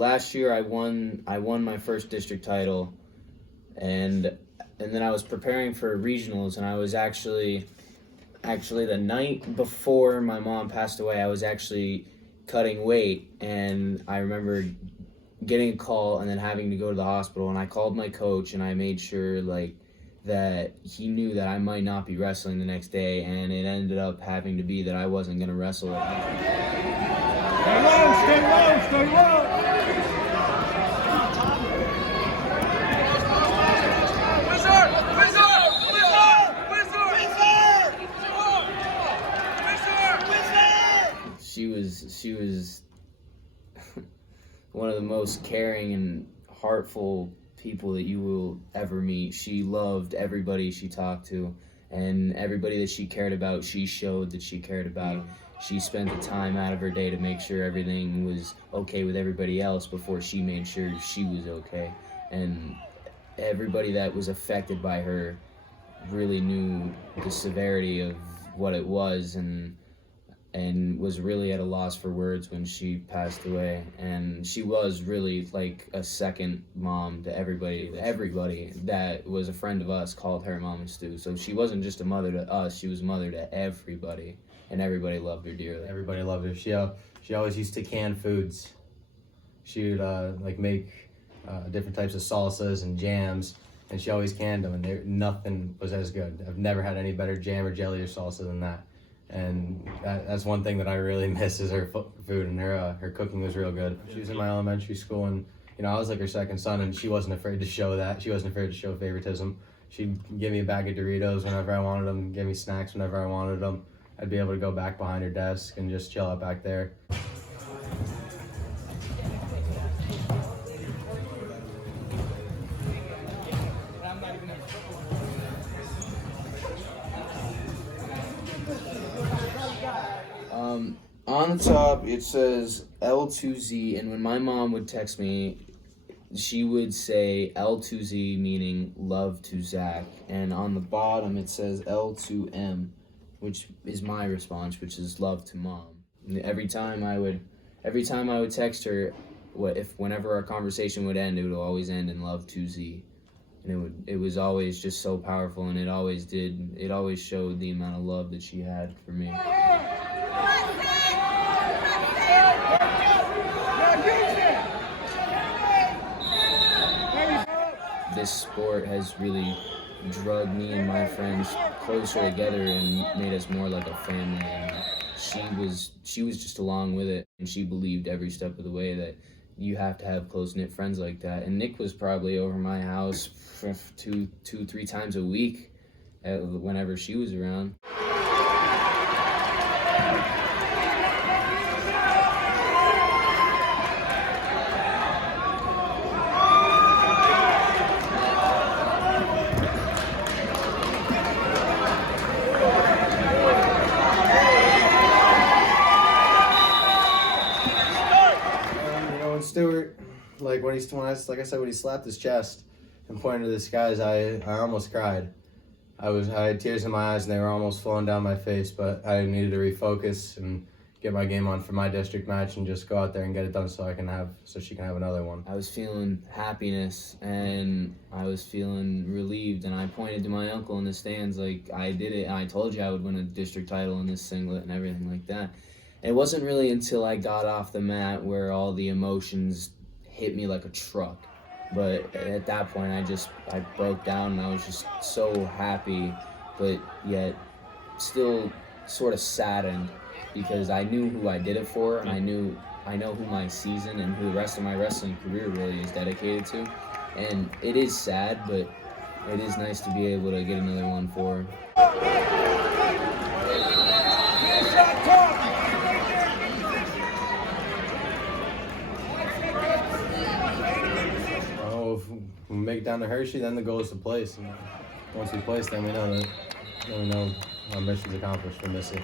last year I won my first district title, and then I was preparing for regionals, and I was actually the night before my mom passed away, I was actually cutting weight, and I remember getting a call and then having to go to the hospital, and I called my coach and I made sure that he knew that I might not be wrestling the next day, and it ended up having to be that I wasn't going to wrestle it. Stay low, stay low, stay low! She was one of the most caring and heartful people that you will ever meet. She loved everybody she talked to, and everybody that she cared about, she showed that she cared about. She spent the time out of her day to make sure everything was okay with everybody else before she made sure she was okay. And everybody that was affected by her really knew the severity of what it was, and was really at a loss for words when she passed away. And she was really like a second mom to everybody. Everybody that was a friend of us called her Mama Stu. So she wasn't just a mother to us, she was a mother to everybody, and everybody loved her dearly. Everybody loved her. She always used to can foods. She would make different types of salsas and jams, and she always canned them, and nothing was as good. I've never had any better jam or jelly or salsa than that. And that's one thing that I really miss is her food, and her cooking was real good. She was in my elementary school, and I was like her second son, and she wasn't afraid to show that. She wasn't afraid to show favoritism. She'd give me a bag of Doritos whenever I wanted them, give me snacks whenever I wanted them. I'd be able to go back behind her desk and just chill out back there. On the top, it says L2Z, and when my mom would text me, she would say L2Z, meaning love to Zach. And on the bottom, it says L2M, which is my response, which is love to mom. And every time I would text her, whenever our conversation would end, it would always end in love to Z. And it was always just so powerful, and it always showed the amount of love that she had for me. This sport has really drugged me and my friends closer together and made us more like a family. And she was just along with it, and she believed every step of the way that you have to have close-knit friends like that. And Nick was probably over my house for two, 3 times a week whenever she was around. Stuart, when he slapped his chest and pointed to the skies, I almost cried. I had tears in my eyes, and they were almost flowing down my face, but I needed to refocus and get my game on for my district match and just go out there and get it done so she can have another one. I was feeling happiness, and I was feeling relieved, and I pointed to my uncle in the stands like, I did it, and I told you I would win a district title in this singlet and everything like that. It wasn't really until I got off the mat where all the emotions hit me like a truck. But at that point, I broke down, and I was just so happy, but yet still sort of saddened, because I knew who I did it for, and I know who my season and who the rest of my wrestling career really is dedicated to. And it is sad, but it is nice to be able to get another one forward. If we make it down to Hershey, then the goal is to place. And once we place, then we know our mission's accomplished for Missy.